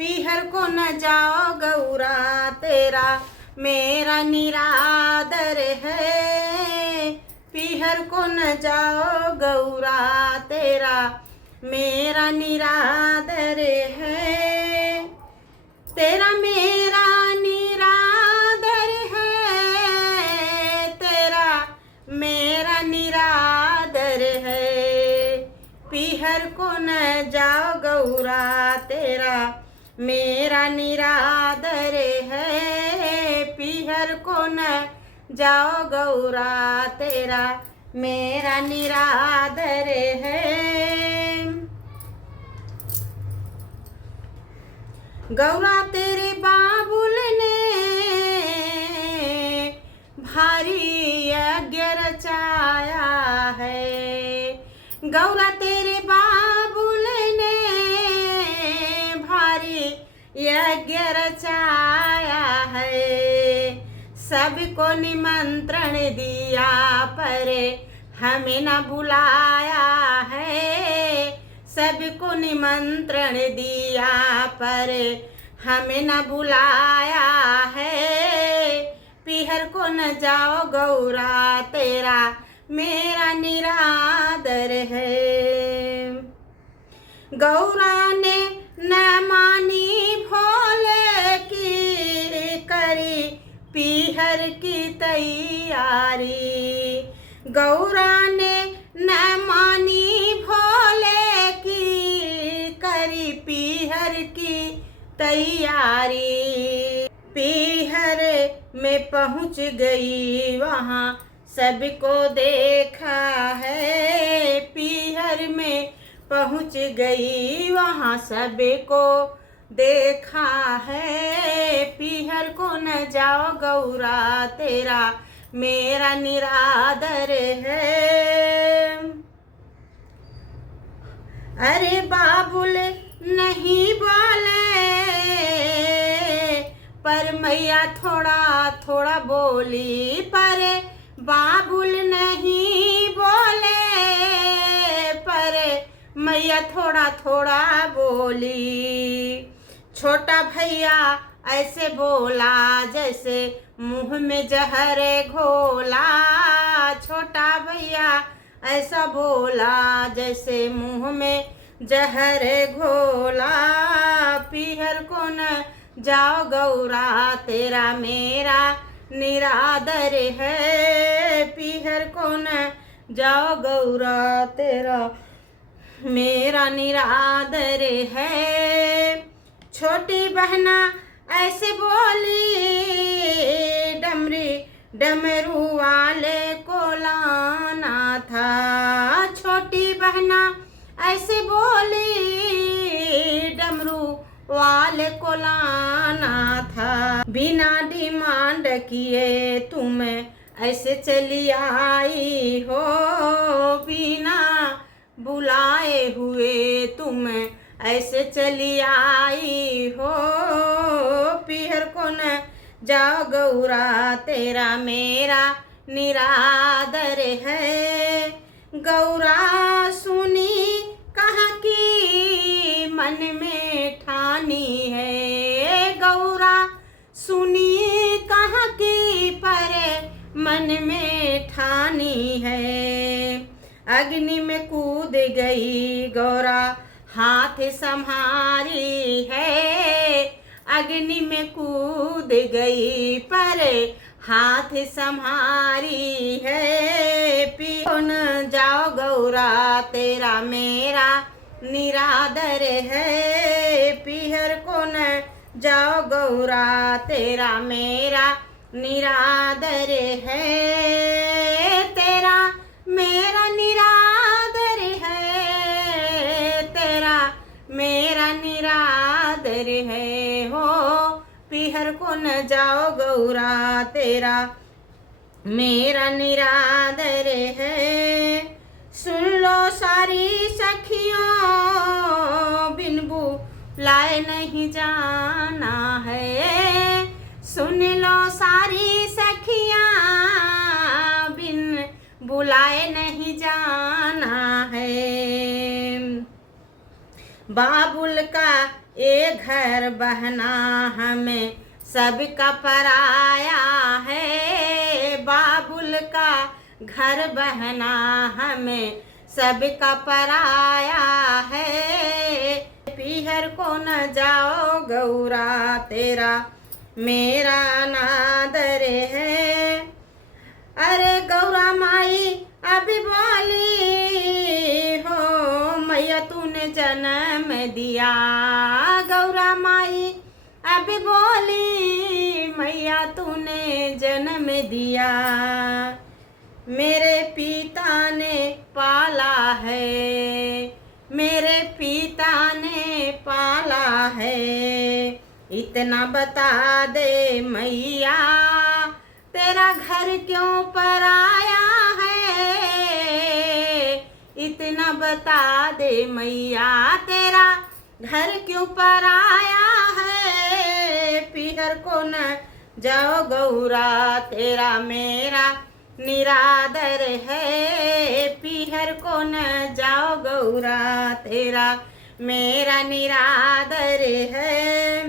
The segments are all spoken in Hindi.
पीहर को न जाओ गौरा तेरा मेरा निरादर है। पीहर को न जाओ गौरा तेरा मेरा निरादर है। तेरा मेरा निरादर है, तेरा मेरा निरादर है। पीहर को न जाओ गौरा तेरा मेरा निरादर है। पीहर को न जाओ गौरा तेरा मेरा निरादर है। गौरा तेरे बाबुल ने भारी यज्ञ रचाया है। गौरा तेरे बाबुल ने भारी यज्ञ रचाया है। सबको निमंत्रण दिया पर हमें न बुलाया है। सबको निमंत्रण दिया पर हमें न बुलाया है। पीहर को न जाओ गौरा तेरा मेरा निरादर है। गौरा ने न मानी भोले की करी पीहर की तैयारी। गौरा ने न मानी भोले की करी पीहर की तैयारी। पीहर में पहुंच गई वहाँ सबको देखा है। पीहर में पहुंच गई वहाँ सबको देखा है। पीहर को न जाओ गौरा तेरा मेरा निरादर है। अरे बाबुल नहीं बोले पर मैया थोड़ा थोड़ा बोली। पर बाबुल नहीं बोले पर मैया थोड़ा थोड़ा बोली। छोटा भैया ऐसे बोला जैसे मुंह में जहर घोला। छोटा भैया ऐसा बोला जैसे मुंह में जहर घोला। पीहर को न जाओ गौरा तेरा मेरा निरादर है। पीहर को न जाओ गौरा तेरा मेरा निरादर है। छोटी बहना ऐसे बोली डमरू वाले को लाना था। छोटी बहना ऐसे बोली डमरू वाले को लाना था। बिना डिमांड किए तुम ऐसे चली आई हो। बिना बुलाए हुए तुम ऐसे चली आई हो। पीहर को न जाओ गौरा तेरा मेरा निरादर है। गौरा सुनी कहाँ की मन में ठानी है। गौरा सुनी कहाँ की पर मन में ठानी है। अग्नि में कूद गई गौरा हाथ संहारी है। अग्नि में कूद गई पर हाथ संहारी है। पीछे न जाओ गौरा तेरा मेरा निरादर है। पीहर को न जाओ गौरा तेरा मेरा निरादर है। तेरा मेरा निरादर है। तेरा मेरा निरादर है हो। पीहर को न जाओ गौरा तेरा मेरा निरादर है। सुन लो सारी सखियों बिन बुलाए नहीं जाना है। सुन लो सारी सखियां बिन बुलाए नहीं जाना है। बाबुल का ये घर बहना हमें सबका पराया है। बाबुल का घर बहना हमें सबका पराया है। पीहर को न जाओ गौरा तेरा मेरा नादर है। अरे गौरा माई अभी बोली हो मैया तूने जन्म दिया। गौरा माई अभी बोली मैया तूने जन्म दिया। मेरे पिता ने पाला है, मेरे पिता ने पाला है। इतना बता दे मैया तेरा घर क्यों पराया है। इतना बता दे मैया तेरा घर क्यों पराया है। पीहर को न जाओ गौरा तेरा मेरा निरादर है। पीहर को न जाओ गौरा तेरा मेरा निरादर है।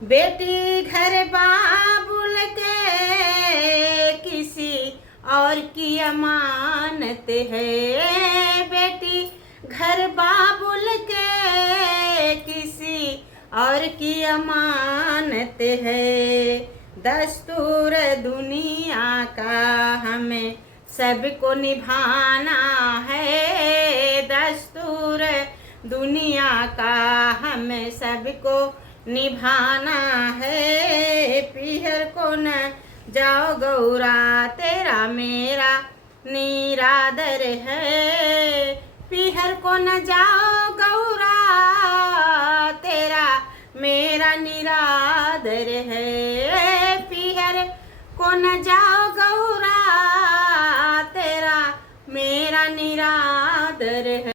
बेटी घर बाबुल के किसी और की अमानत है। बेटी घर बाबुल के किसी और की अमानत है। दस्तूर दुनिया का हमें सबको निभाना है। दस्तूर दुनिया का हमें सबको निभाना है। पीहर को न जाओ गौरा तेरा मेरा निरादर है। पीहर को न जाओ गौरा तेरा मेरा निरादर है। पीहर को न जाओ गौरा तेरा मेरा निरादर है।